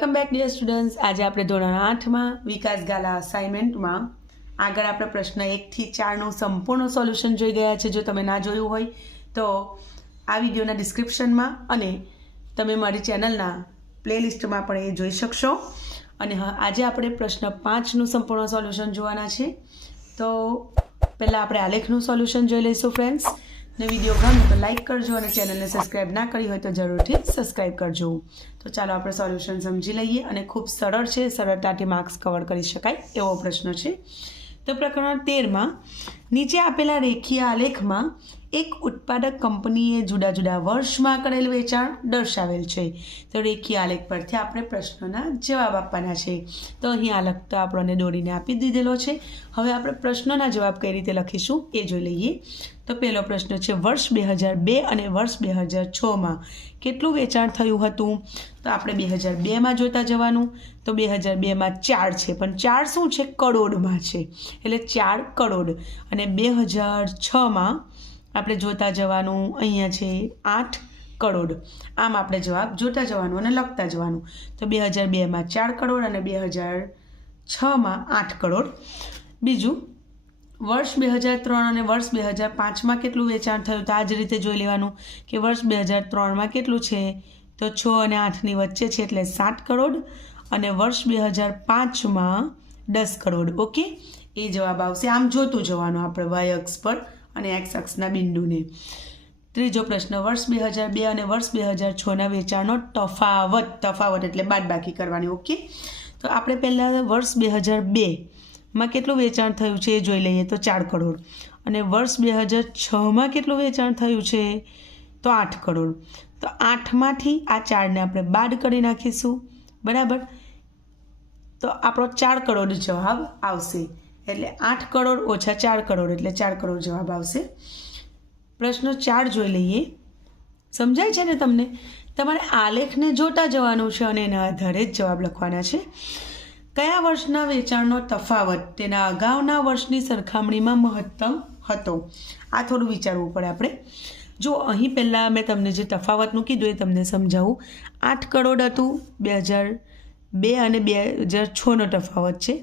Welcome back dear students. આજે આપણે ધોરણ 8માં વિકાસ ગાલા અસાઇનમેન્ટમાં આગળ આપણે પ્રશ્ન 1 થી 4નું સંપૂર્ણ સોલ્યુશન જોઈ ગયા છે। જો તમે ના જોયું હોય તો આ વિડીયોના ડિસ્ક્રિપ્શનમાં અને તમે મારી ચેનલના પ્લેલિસ્ટમાં પણ એ જોઈ શકશો। અને આજે આપણે પ્રશ્ન 5નું સંપૂર્ણ સોલ્યુશન જોવાના છે। તો પહેલાં આપણે આલેખનું સોલ્યુશન જોઈ લઈશું ફ્રેન્ડ્સ। ને વિડીયો ગમે તો લાઇક કરજો અને ચેનલને સબસ્ક્રાઈબ ના કરી હોય તો જરૂરથી સબસ્ક્રાઈબ કરજો। તો ચાલો આપણે સોલ્યુશન સમજી લઈએ અને ખૂબ સરળ છે, સરળતાથી માર્ક્સ કવર કરી શકાય એવો પ્રશ્ન છે। તો પ્રકરણ 13માં નીચે આપેલા રેખીય આલેખમાં એક ઉત્પાદક કંપનીએ જુદા જુદા વર્ષમાં કરેલ વેચાણ દર્શાવેલ છે। તો રેખીય આલેખ પરથી આપણે પ્રશ્નોના જવાબ આપવાના છે। તો અહીં આલેખ તો આપણને દોરીને આપી દીધેલો છે। હવે આપણે પ્રશ્નોના જવાબ કઈ રીતે લખીશું એ જોઈ લઈએ। તો પહેલો પ્રશ્ન છે વર્ષ 2002 અને વર્ષ 2006માં કેટલું વેચાણ થયું હતું? તો આપણે 2002માં જોતા જવાનું। તો 2002માં 4 છે, પણ 4 શું છે? કરોડમાં છે, એટલે 4 કરોડ। અને 2006માં આપણે જોતા જવાનું, અહીંયા છે 8 કરોડ। આમ આપણે જવાબ જોતા જવાનું અને લખતા જવાનું। તો 2002માં 4 કરોડ અને 2006માં 8 કરોડ। બીજું, વર્ષ 2003 અને વર્ષ 2005માં કેટલું વેચાણ થયું? તો આ જ રીતે જોઈ લેવાનું કે વર્ષ 2003માં કેટલું છે? તો 6 અને 8ની વચ્ચે છે, એટલે 7 કરોડ। અને વર્ષ 2005માં 10 કરોડ। ઓકે, એ જવાબ આવશે। આમ જોતું જવાનું આપણે વાય અક્ષ પર અને એક્સ અક્ષના બિંદુને। ત્રીજો પ્રશ્ન, વર્ષ 2002 અને વર્ષ 2006ના વેચાણનો તફાવત એટલે બાદબાકી કરવાની। ઓકે, તો આપણે પહેલાં વર્ષ 2002માં કેટલું વેચાણ થયું છે એ જોઈ લઈએ। તો 4 કરોડ। અને વર્ષ 2006માં કેટલું વેચાણ થયું છે? તો 8 કરોડ। તો 8માંથી આ 4ને આપણે બાદ કરી નાખીશું, બરાબર? તો આપણો 4 કરોડ જવાબ આવશે। એટલે 8 કરોડ ઓછા 4 કરોડ એટલે 4 કરોડ જવાબ આવશે। પ્રશ્ન 4 જોઈ લઈએ। સમજાય છે ને તમને? તમારે આલેખને જોતા જવાનું છે અને એના આધારે જ જવાબ લખવાના છે। કયા વર્ષના વેચાણનો તફાવત તેના અગાઉના વર્ષની સરખામણીમાં મહત્તમ હતો? આ થોડું વિચારવું પડે આપણે। જો અહીં પહેલાં મેં તમને જે તફાવતનું કીધું એ તમને સમજાવું। 8 કરોડ હતું 2002 અને 2006નો તફાવત છે।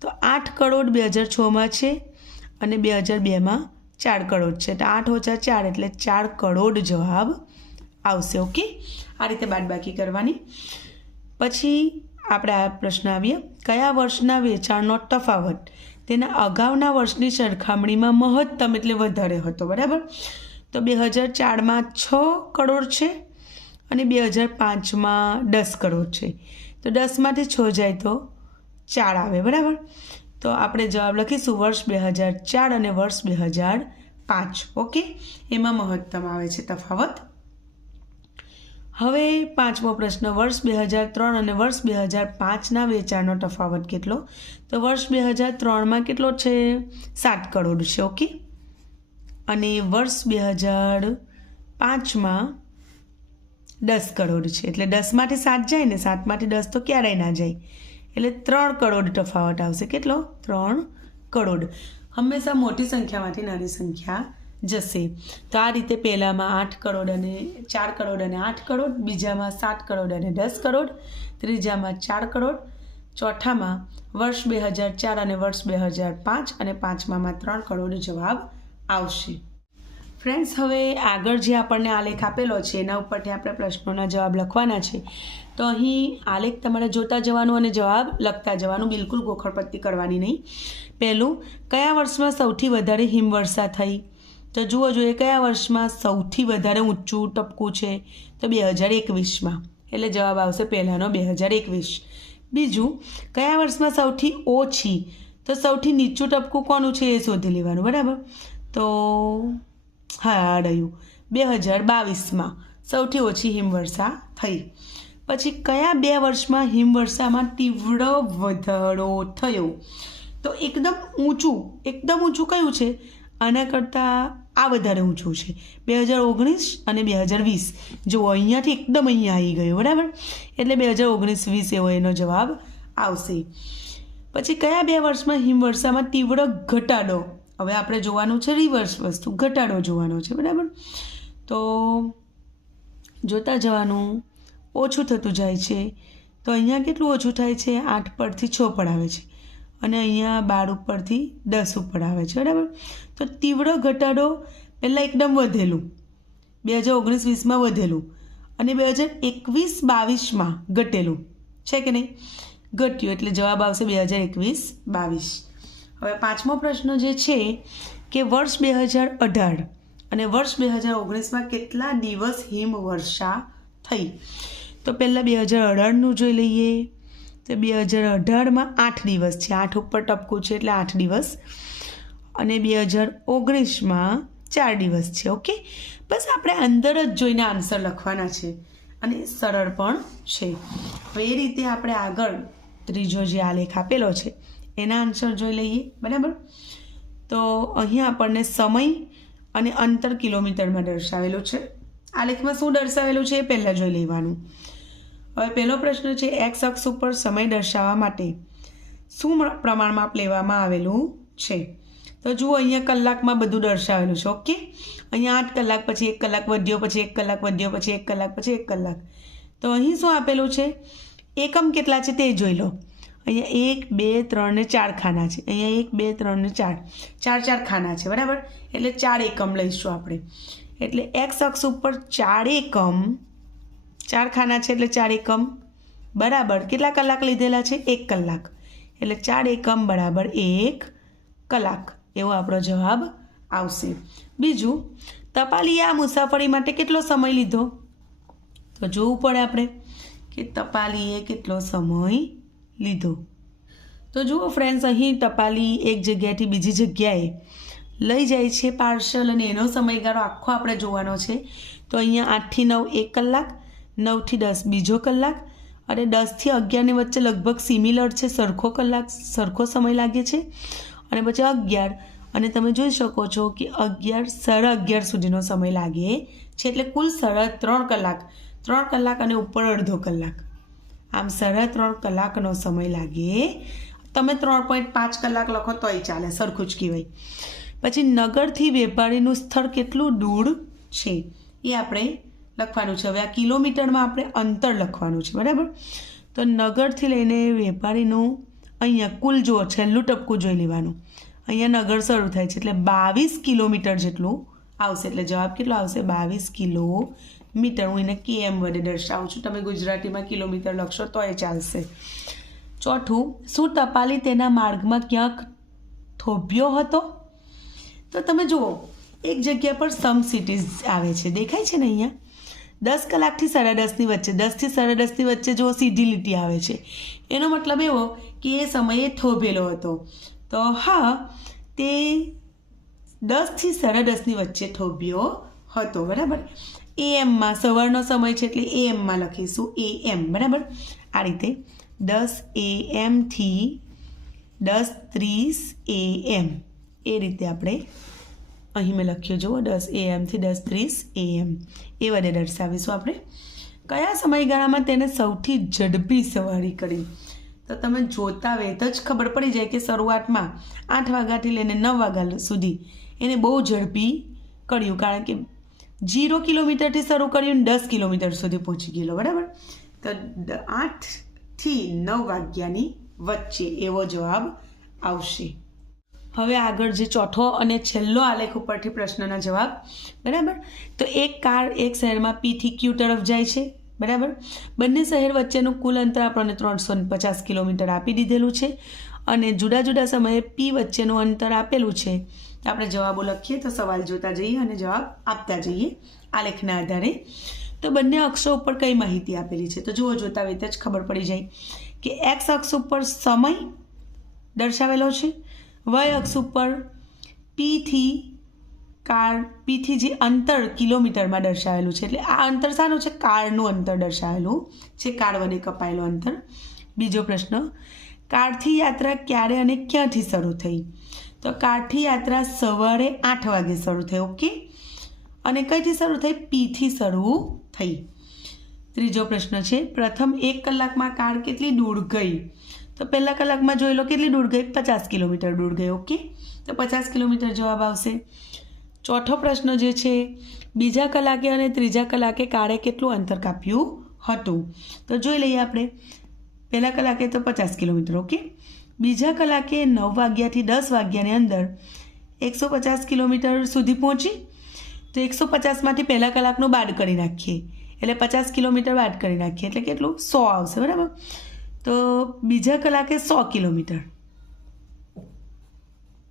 તો 8 કરોડ 2006માં છે અને 2002માં 4 કરોડ છે। તો 8 ઓછા 4 એટલે 4 કરોડ જવાબ આવશે। ઓકે, આ રીતે બાદબાકી કરવાની। પછી આપણે આ પ્રશ્ન આવીએ, કયા વર્ષના વેચાણનો તફાવત તેના અગાઉના વર્ષની સરખામણીમાં મહત્તમ એટલે વધારે હતો? બરાબર, તો 2004માં 6 કરોડ છે અને 2005માં 10 કરોડ છે। તો 10માંથી 6 જાય તો 4 આવે, બરાબર? તો આપણે જવાબ લખીશું વર્ષ 2004 અને વર્ષ 2005। ઓકે, એમાં મહત્તમ આવે છે તફાવત। હવે 5મો પ્રશ્ન, વર્ષ 2003 અને વર્ષ 2005ના વેચાણનો તફાવત કેટલો? તો વર્ષ 2003માં કેટલો છે? 7 કરોડ છે। ઓકે, અને વર્ષ 2005માં 10 કરોડ છે, એટલે 10માંથી 7 જાય ને, 7માંથી 10 તો ક્યારેય ના જાય, એટલે 3 કરોડ તફાવત આવશે। કેટલો? 3 કરોડ। હંમેશા મોટી સંખ્યામાંથી નાની સંખ્યા જશે। તો આ રીતે પહેલામાં 8 કરોડ અને 4 કરોડ અને 8 કરોડ, બીજામાં 7 કરોડ અને 10 કરોડ, ત્રીજામાં 4 કરોડ, ચોથામાં વર્ષ 2004 અને વર્ષ 2005 અને પાંચમામાં 3 કરોડ જવાબ આવશે। ફ્રેન્ડ્સ, હવે આગળ જે આપણને આલેખ આપેલો છે એના ઉપરથી આપણે પ્રશ્નોના જવાબ લખવાના છે। તો અહીં આલેખ તમારે જોતા જવાનું અને જવાબ લખતા જવાનું, બિલકુલ ગોખણપટ્ટી કરવાની નહીં। પહેલું, કયા વર્ષમાં સૌથી વધારે હિમવર્ષા થઈ? તો જુઓ જોઈએ કયા વર્ષમાં સૌથી વધારે ઊંચું ટપકું છે? તો 2021માં, એટલે જવાબ આવશે પહેલાંનો 2021। બીજું, કયા વર્ષમાં સૌથી ઓછી? તો સૌથી નીચું ટપકું કોનું છે એ શોધી લેવાનું, બરાબર? તો હા, રહ્યું 2022માં સૌથી ઓછી હિમવર્ષા થઈ। પછી કયા 2 વર્ષમાં હિમવર્ષામાં તીવ્ર વધારો થયો? તો એકદમ ઊંચું કયું છે? આના કરતાં આ વધારે ઊંચું છે, 2019 અને 2020। જો અહીંયાથી એકદમ અહીંયા આવી ગયું, બરાબર? એટલે 2019-20 એવો એનો જવાબ આવશે। પછી કયા 2 વર્ષમાં હિમવર્ષામાં તીવ્ર ઘટાડો? હવે આપણે જોવાનું છે રિવર્સ વસ્તુ, ઘટાડો જોવાનો છે, બરાબર? તો જોતા જવાનું, ઓછું થતું જાય છે, તો અહીંયા કેટલું ઓછું થાય છે? 8 પરથી 6 પર આવે છે અને અહીંયા 12 ઉપરથી 10 ઉપર આવે છે, બરાબર. તો તીવ્ર ઘટાડો પહેલાં એકદમ વધેલું 2019-20માં વધેલું અને 2021-22માં ઘટેલું છે કે નહીં? ઘટ્યું, એટલે જવાબ આવશે 2021-22. હવે પાંચમો પ્રશ્ન જે છે કે વર્ષ 2018 અને વર્ષ 2019માં કેટલા દિવસ હિમવર્ષા થઈ? તો પહેલાં 2018નું જોઈ લઈએ. તો 2018માં 8 દિવસ છે, 8 ઉપર ટપકું છે એટલે 8 દિવસ, અને 2019માં 4 દિવસ છે. ઓકે, બસ આપણે અંદર જ જોઈને આન્સર લખવાના છે અને સરળ પણ છે. હવે એ રીતે આપણે આગળ ત્રીજો જે આલેખ આપેલો છે એના આન્સર જોઈ લઈએ, બરાબર. તો અહીંયા આપણને સમય અને અંતર કિલોમીટરમાં દર્શાવેલું છે. આલેખમાં શું દર્શાવેલું છે એ પહેલાં જોઈ લેવાનું. હવે પહેલો પ્રશ્ન છે, એક્સ અક્ષ ઉપર સમય દર્શાવવા માટે શું પ્રમાણમાં લેવામાં આવેલું છે? તો જુઓ, અહીંયા કલાકમાં બધું દર્શાવેલું છે. ઓકે, અહીંયા 8 કલાક પછી 1 કલાક વધ્યો, પછી 1 કલાક વધ્યો, પછી 1 કલાક, પછી 1 કલાક. તો અહીં શું આપેલું છે? એકમ કેટલા છે તે જોઈ લો. અહીંયા 1, 2, 3 ને 4 ખાના છે. અહીંયા 1, 2, 3 ને 4 ખાના છે, બરાબર. એટલે 4 એકમ લઈશું આપણે. એટલે એક્સ અક્ષ ઉપર 4 એકમ, 4 ખાના છે એટલે 4 એકમ બરાબર કેટલા કલાક લીધેલા છે? 1 કલાક. એટલે 4 એકમ બરાબર 1 કલાક, એવો આપણો જવાબ આવશે. બીજું, તપાલીએ આ મુસાફરી માટે કેટલો સમય લીધો? તો જોવું પડે આપણે કે તપાલીએ કેટલો સમય લીધો. તો જુઓ ફ્રેન્ડ્સ, અહીં ટપાલી એક જગ્યાએથી બીજી જગ્યાએ લઈ જાય છે પાર્સલ, અને એનો સમયગાળો આખો આપણે જોવાનો છે. તો અહીંયા 8 થી 9 1 કલાક, 9 થી 10 બીજો કલાક, અને 10 થી 11ની વચ્ચે લગભગ સિમિલર છે, સરખો સમય લાગે છે. અને પછી 11, અને તમે જોઈ શકો છો કે 11 સાડા 11 સુધીનો સમય લાગે છે. એટલે કુલ 3.5 કલાક, 3 કલાક અને ઉપર અડધો કલાક, આમ 3.5 કલાકનો સમય લાગે. તમે 3.5 કલાક લખો તોય ચાલે, સરખું જ કહેવાય. પછી નગરથી વેપારીનું સ્થળ કેટલું દૂર છે એ આપણે લખવાનું છે. હવે આ કિલોમીટરમાં આપણે અંતર લખવાનું છે, બરાબર. તો નગરથી લઈને વેપારીનું અહીંયા કુલ જુઓ, છેલ્લું ટપકું જોઈ લેવાનું. અહીંયા નગર શરૂ થાય છે એટલે 22 કિલોમીટર જેટલું આવશે. એટલે જવાબ કેટલો આવશે? 22 કિલોમીટર. હું એને કેએમ વડે દર્શાવું છું, તમે ગુજરાતીમાં કિલોમીટર લખશો તો એ ચાલશે. ચોથું, શું ટપાલી તેના માર્ગમાં ક્યાંક થોભ્યો હતો? તો તમે જુઓ, એક જગ્યા પર સમ સિટીઝ આવે છે, દેખાય છે ને અહીંયા 10 કલાકથી 10:30ની વચ્ચે, 10 થી 10:30ની વચ્ચે જો સીધી લીટી આવે છે, એનો મતલબ એવો કે એ સમયે થોભેલો હતો. તો હા, તે 10 થી 10:30ની વચ્ચે થોભ્યો હતો, બરાબર. એએમમાં સવારનો સમય છે એટલે એએમમાં લખીશું એએમ, બરાબર. આ રીતે 10 AM થી 10:30 AM, એ રીતે આપણે અહીં મેં લખ્યું જુઓ, 10 AM થી 10:30 AM એ વડે દર્શાવીશું આપણે. કયા સમયગાળામાં તેને સૌથી ઝડપી સવારી કરી? તો તમે જોતા વેત જ ખબર પડી જાય કે શરૂઆતમાં 8 વાગ્યાથી લઈને 9 વાગ્યા સુધી એને બહુ ઝડપી કર્યું, કારણ કે 0 કિલોમીટરથી શરૂ કર્યું ને 10 કિલોમીટર સુધી પહોંચી ગયેલો, બરાબર. તો 8 થી 9 વાગ્યાની વચ્ચે એવો જવાબ આવશે. હવે આગળ જે ચોથો અને છેલ્લો આલેખ ઉપરથી પ્રશ્નના જવાબ, બરાબર. તો એક કાર એક શહેરમાં P થી Q તરફ જાય છે, બરાબર. બંને શહેર વચ્ચેનું કુલ અંતર આપણને 350 કિલોમીટર આપી દીધેલું છે, અને જુદા જુદા સમયે P વચ્ચેનું અંતર આપેલું છે. આપણે જવાબો લખીએ તો સવાલ જોતા જઈએ અને જવાબ આપતા જઈએ આલેખના આધારે. તો બંને અક્ષો ઉપર કઈ માહિતી આપેલી છે? તો જુઓ, જોતા વેત જ ખબર પડી જાય કે એક્સ અક્ષ ઉપર સમય દર્શાવેલો છે, વાય અક્ષ ઉપર P થી જે અંતર કિલોમીટરમાં દર્શાવેલું છે. એટલે આ અંતર શાનું છે? કારનું અંતર દર્શાવેલું છે, કાર વડે કપાયેલું અંતર. બીજો પ્રશ્ન, કારથી યાત્રા ક્યારે અને ક્યાંથી શરૂ થઈ? તો કારથી યાત્રા સવારે 8 વાગે શરૂ થઈ, ઓકે. અને કઈથી શરૂ થઈ? P થી શરૂ થઈ. ત્રીજો પ્રશ્ન છે, પ્રથમ 1 કલાકમાં કાર કેટલી દૂર ગઈ? તો પહેલા કલાકમાં જોઈ લો કેટલી દૂર ગઈ? 50 કિલોમીટર દૂર ગઈ, ઓકે. તો 50 કિલોમીટર જવાબ આવશે. ચોથો પ્રશ્ન જે છે, બીજા કલાકે અને ત્રીજા કલાકે કારે કેટલું અંતર કાપ્યું હતું? તો જોઈ લઈએ આપણે. પહેલા કલાકે તો 50 કિલોમીટર. ઓકે, બીજા કલાકે 9 વાગ્યાથી 10 વાગ્યાની અંદર 150 કિલોમીટર સુધી પહોંચી. તો 150માંથી પહેલા કલાકનું બાદ કરી નાખીએ એટલે 50 કિલોમીટર બાદ કરી નાખીએ એટલે કેટલું 100 આવશે, બરાબર. તો બીજા કલાકે 100 કિલોમીટર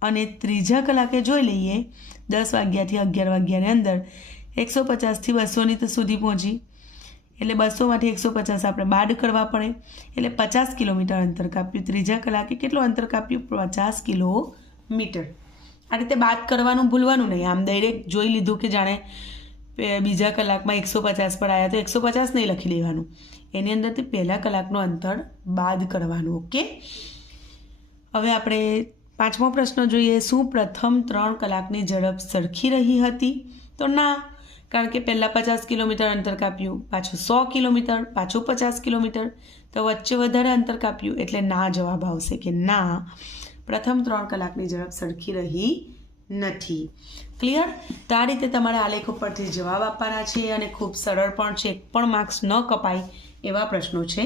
અને ત્રીજા કલાકે જોઈ લઈએ 10 વાગ્યાથી 11 વાગ્યાની અંદર 150થી 200 સુધી પહોંચી એટલે 200માંથી 150 આપણે બાદ કરવા પડે એટલે 50 કિલોમીટર અંતર કાપ્યું. ત્રીજા કલાકે કેટલું અંતર કાપ્યું? 50 કિલોમીટર. આ રીતે બાદ કરવાનું ભૂલવાનું નહીં. આમ ડાયરેક્ટ જોઈ લીધું કે જાણે બીજા કલાકમાં 150 પર આવ્યા તો 150 નહીં લખી દેવાનું, એની અંદરથી પહેલા કલાકનું અંતર બાદ કરવાનું. ઓકે, હવે આપણે 5મો પ્રશ્ન જોઈએ. શું પ્રથમ 3 કલાકની ઝડપ સરખી રહી હતી? તો ના, કારણ કે પહેલાં 50 કિલોમીટર અંતર કાપ્યું, પાછું 100 કિલોમીટર, પાછું 50 કિલોમીટર, તો વચ્ચે વધારે અંતર કાપ્યું એટલે ના જવાબ આવશે કે ના, પ્રથમ 3 કલાકની ઝડપ સરખી રહી નથી. ક્લિયર? તો આ રીતે તમારે આલેખ ઉપરથી જવાબ આપવાના છે અને ખૂબ સરળ પણ છે, એક પણ માર્ક્સ ન કપાય એવા પ્રશ્નો છે.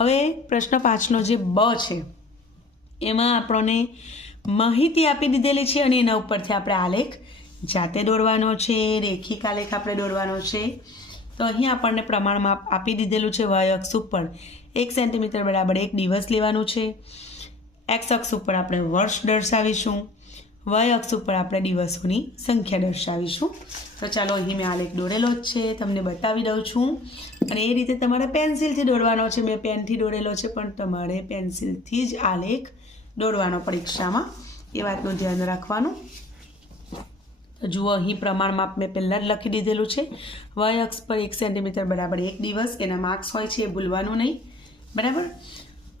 હવે પ્રશ્ન 5નો જે બ છે એમાં આપણને માહિતી આપી દીધેલી છે અને એના ઉપરથી આપણે આલેખ જાતે દોરવાનો છે, રેખિક આલેખ આપણે દોરવાનો છે. તો અહીં આપણને પ્રમાણમાં આપી દીધેલું છે. વાય અક્ષ ઉપર 1 સેન્ટીમીટર બરાબર 1 દિવસ લેવાનું છે. એક્સ અક્ષ ઉપર આપણે વર્ષ દર્શાવીશું, વાય અક્ષ ઉપર આપણે દિવસોની સંખ્યા દર્શાવીશું. તો ચાલો અહીં મેં આલેખ દોરેલો જ છે, તમને બતાવી દઉં છું. અને એ રીતે તમારે પેન્સિલથી દોરવાનો છે. મેં પેનથી દોરેલો છે પણ તમારે પેન્સિલથી જ આલેખ દોરવાનો પરીક્ષામાં, એ વાતનું ધ્યાન રાખવાનું. તો જુઓ, અહીં પ્રમાણ માપ મેં પહેલાં જ લખી દીધેલું છે. વાય અક્ષ પર 1 સેન્ટીમીટર બરાબર 1 દિવસ, એના માર્ક્સ હોય છે, એ ભૂલવાનું નહીં, બરાબર.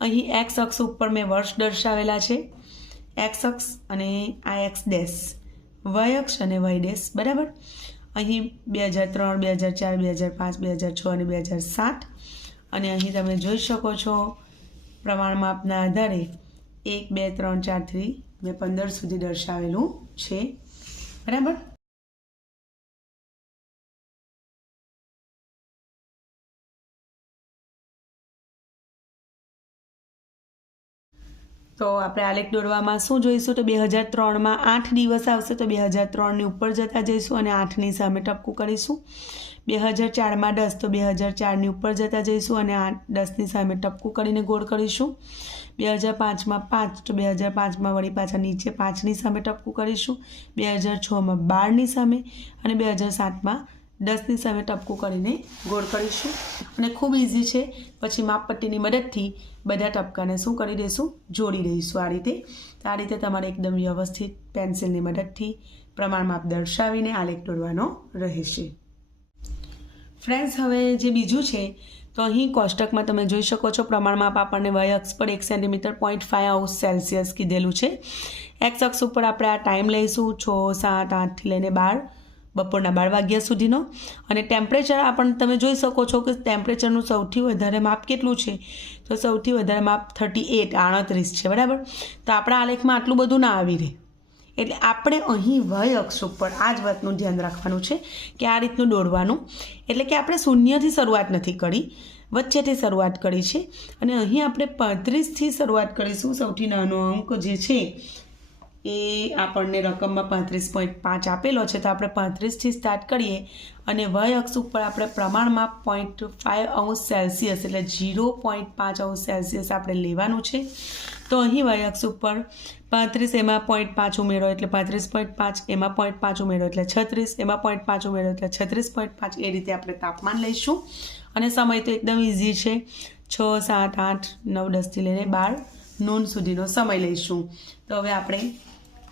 અહીં એક્સ અક્ષ ઉપર મેં વર્ષ દર્શાવેલા છે, એક્સ અક્ષ અને આ એક્સ ડેશ, વાય અક્ષ અને વાય ડેશ, બરાબર. અહીં 2003, 2004, 2005, 2006 અને 2007. અને અહીં તમે જોઈ શકો છો પ્રમાણ માપના આધારે 1, 2, 3, 4થી મેં 15 સુધી દર્શાવેલું છે, બરાબર. તો આપણે આલેખ દોરવામાં શું જોઈશું? તો 2003માં 8 દિવસ આવશે તો 2003ની ઉપર જતા જઈશું અને 8ની સામે ટપકું કરીશું. 2004માં 10 તો 2004ની ઉપર જતા જઈશું અને 10ની સામે ટપકું કરીને ગોળ કરીશું. 2005માં 5 તો 2005માં વળી પાછા નીચે 5ની સામે ટપકું કરીશું. 2006માં 12ની સામે અને 2007માં 10ની સામે ટપકું કરીને ગોળ કરીશું. અને ખૂબ ઇઝી છે. પછી માપપટ્ટીની મદદથી બધા ટપકાને શું કરી દઈશું? જોડી દઈશું. આ રીતે તમારે એકદમ વ્યવસ્થિત પેન્સિલની મદદથી પ્રમાણ માપ દર્શાવીને આલેખ દોરવાનો રહેશે. ફ્રેન્ડ્સ, હવે જે બીજું છે તો અહીં કોષ્ટકમાં તમે જોઈ શકો છો પ્રમાણ માપ આપણને વાય અક્ષ પર 1 સેન્ટીમીટર 0.5 સેલ્સિયસ કીધેલું છે. એક્સ અક્ષ ઉપર આપણે આ ટાઈમ લઈશું 6, 7, 8થી લઈને 12, બપોરના 12 વાગ્યા સુધીનો. અને ટેમ્પરેચર આપણને તમે જોઈ શકો છો કે ટેમ્પરેચરનું સૌથી વધારે માપ કેટલું છે? તો સૌથી વધારે માપ 38 છે, બરાબર. તો આપણા આલેખમાં આટલું બધું ના આવી રહે એટલે આપણે અહીં વાય અક્ષ ઉપર આ જ વાતનું ધ્યાન રાખવાનું છે કે આ રીતનું દોરવાનું. એટલે કે આપણે શૂન્યથી શરૂઆત નથી કરી, વચ્ચેથી શરૂઆત કરી છે. અને અહીં આપણે 35થી શરૂઆત કરીશું. સૌથી નાનો અંક જે છે એ આપણને રકમમાં 35.5 આપેલો છે તો આપણે 35થી સ્ટાર્ટ કરીએ અને વાય અક્ષ ઉપર આપણે પ્રમાણમાં 0.5 સેલ્સિયસ એટલે 0.5 સેલ્સિયસ આપણે લેવાનું છે. તો અહીં વાય અક્ષ ઉપર 35 એમાં 0.5 ઉમેરો એટલે 35.5, એમાં 0.5 ઉમેરો એટલે 36, એમાં 0.5 ઉમેરો એટલે 36.5. એ રીતે આપણે તાપમાન લઈશું. અને સમય તો એકદમ ઇઝી છે. 6, 7, 8, 9, 10થી લઈને 12 નૂન સુધીનો સમય લઈશું. તો હવે આપણે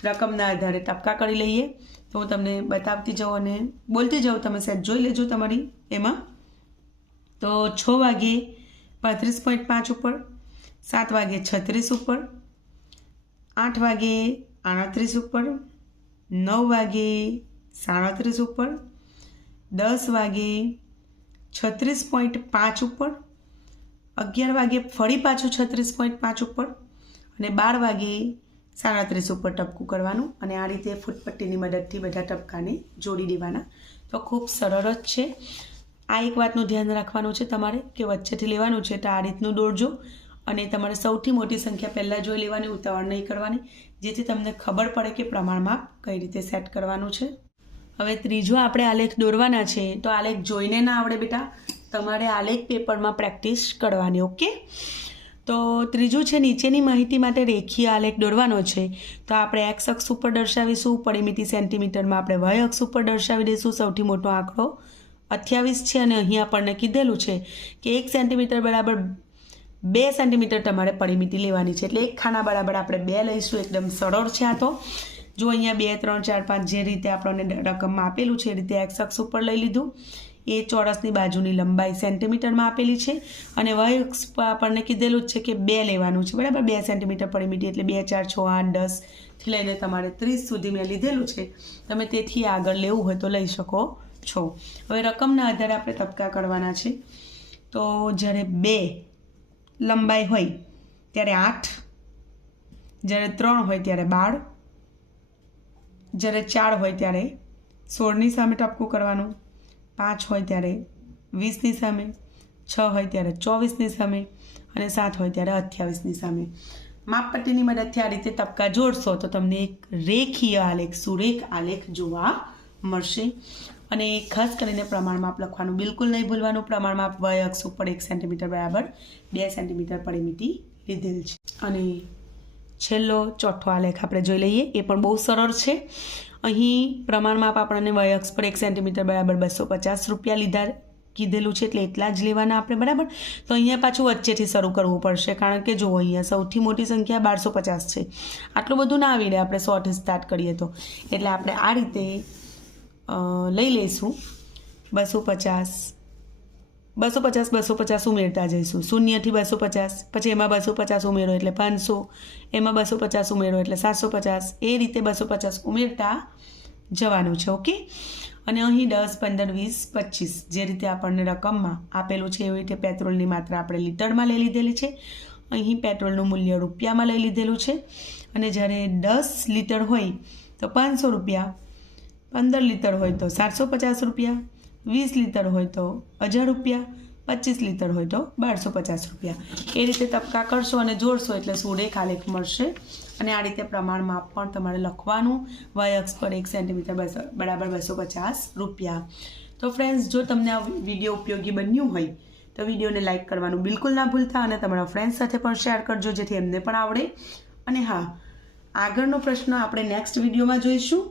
રકમના આધારે ટપકા કરી લઈએ. તો હું તમને બતાવતી જાઉં અને બોલતી જાઉં, તમે સેટ જોઈ લેજો તમારી એમાં. તો 6 વાગે 35.5 ઉપર, 7 વાગે 36 ઉપર, 8 વાગે 38 ઉપર, 9 વાગે 37 ઉપર, 10 વાગે 36.5 ઉપર, 11 વાગે ફરી પાછું 36.5 ઉપર અને 12 વાગે 37 ઉપર ટપકું કરવાનું. અને આ રીતે ફૂટપટ્ટીની મદદથી બધા ટપકાને જોડી દેવાના. તો ખૂબ સરળ જ છે. આ એક વાતનું ધ્યાન રાખવાનું છે તમારે કે વચ્ચેથી લેવાનું છે તો આ રીતનું દોરજો અને તમારે સૌથી મોટી સંખ્યા પહેલાં જોઈ લેવાની, ઉતાવળ નહીં કરવાની, જેથી તમને ખબર પડે કે પ્રમાણમાં કઈ રીતે સેટ કરવાનું છે. હવે ત્રીજો આપણે આલેખ દોરવાના છે. તો આલેખ જોઈને ના આવડે બેટા, તમારે આલેખ પેપરમાં પ્રેક્ટિસ કરવાની. ઓકે, તો ત્રીજું છે નીચેની માહિતી માટે રેખીય આલેખ દોરવાનો છે. તો આપણે એક્સ અક્ષ ઉપર દર્શાવીશું, પરિમિતિ સેન્ટીમીટરમાં આપણે વાય અક્ષ ઉપર દર્શાવી દઈશું. સૌથી મોટો આંકડો 28 છે અને અહીં આપણને કીધેલું છે કે 1 સેન્ટીમીટર બરાબર 2 સેન્ટીમીટર તમારે પરિમિતિ લેવાની છે. એટલે એક ખાના બરાબર આપણે 2 લઈશું. એકદમ સરળ છે આ તો. જો અહીંયા 2, 3, 4, 5 જે રીતે આપણને રકમમાં આપેલું છે એ રીતે એક્સ અક્ષ ઉપર લઈ લીધું. એ ચોરસની બાજુની લંબાઈ સેન્ટીમીટરમાં આપેલી છે અને વાય અક્ષ પર આપણને કીધેલું જ છે કે 2 લેવાનું છે, બરાબર. 2 સેન્ટીમીટર પરિમિતિ એટલે 2, 4, 6, 8, 10થી લઈને તમારે 30 સુધી મેં લીધેલું છે. તમે તેથી આગળ લેવું હોય તો લઈ શકો છો. હવે રકમના આધારે આપણે તબક્કા કરવાના છે. તો જ્યારે 2 લંબાઈ હોય ત્યારે 8, જ્યારે 3 હોય ત્યારે 12, જ્યારે 4 હોય ત્યારે 16ની સામે ટપકું કરવાનું, 5 હોય ત્યારે 20ની સામે, 6 હોય ત્યારે 24ની સામે અને 7 હોય ત્યારે 28ની સામે. માપપટ્ટીની મદદથી આ રીતે તબક્કા જોડશો તો તમને એક રેખીય આલેખ, સુરેખ આલેખ જોવા મળશે. અને ખાસ કરીને પ્રમાણમાપ લખવાનું બિલકુલ નહીં ભૂલવાનું. પ્રમાણમાપ વાય અક્ષ ઉપર 1 સેન્ટીમીટર બરાબર 2 સેન્ટીમીટર પરિમિતિ લીધેલ છે. અને છેલ્લો ચોથો આલેખ આપણે જોઈ લઈએ. એ પણ બહુ સરળ છે. અહીં પ્રમાણમાપ આપણને વાય અક્ષ પર 1 સેન્ટીમીટર બરાબર 250 રૂપિયા લીધા કીધેલું છે, એટલે એટલા જ લેવાના આપણે, બરાબર. તો અહીંયા પાછું વચ્ચેથી શરૂ કરવું પડશે, કારણ કે જો અહીંયા સૌથી મોટી સંખ્યા 1250 છે. આટલું બધું ના આવી રહે આપણે 100થી સ્ટાર્ટ કરીએ તો. એટલે આપણે આ રીતે લઈ લઈશું 250, 250 ઉમેરતા જઈશું. 0થી 250, પછી એમાં 250 ઉમેરો એટલે 500, એમાં 250 ઉમેરો એટલે 750. એ રીતે 250 ઉમેરતા જવાનું છે. ઓકે, અને અહીં 10, 15, 20, 25 જે રીતે આપણને રકમમાં આપેલું છે એવી રીતે પેટ્રોલની માત્રા આપણે લીટરમાં લઈ લીધેલી છે. અહીં પેટ્રોલનું મૂલ્ય રૂપિયામાં લઈ લીધેલું છે. અને જ્યારે 10 લીટર હોય તો 500 રૂપિયા, 15 લીટર હોય તો 750 રૂપિયા, 20 લીટર હોય તો 1000 રૂપિયા, 25 લીટર હોય તો 1250 રૂપિયા. એ રીતે તબક્કા કરશો અને જોડશો એટલે સુરેખ આલેખ મળશે. અને આ રીતે પ્રમાણમાં પણ તમારે લખવાનું, વાય અક્ષ પર 1 સેન્ટીમીટર બરાબર 250 રૂપિયા. તો ફ્રેન્ડ્સ, જો તમને આ વિડીયો ઉપયોગી બન્યું હોય તો વિડીયોને લાઇક કરવાનું બિલકુલ ના ભૂલતા અને તમારા ફ્રેન્ડ્સ સાથે પણ શેર કરજો, જેથી એમને પણ આવડે. અને હા, આગળનો પ્રશ્ન આપણે નેક્સ્ટ વિડીયોમાં જોઈશું.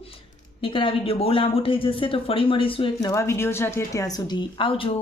નહીંતર આ વિડીયો બહુ લાંબુ થઈ જશે. તો ફરી મળીશું એક નવા વિડીયો સાથે. ત્યાં સુધી આવજો.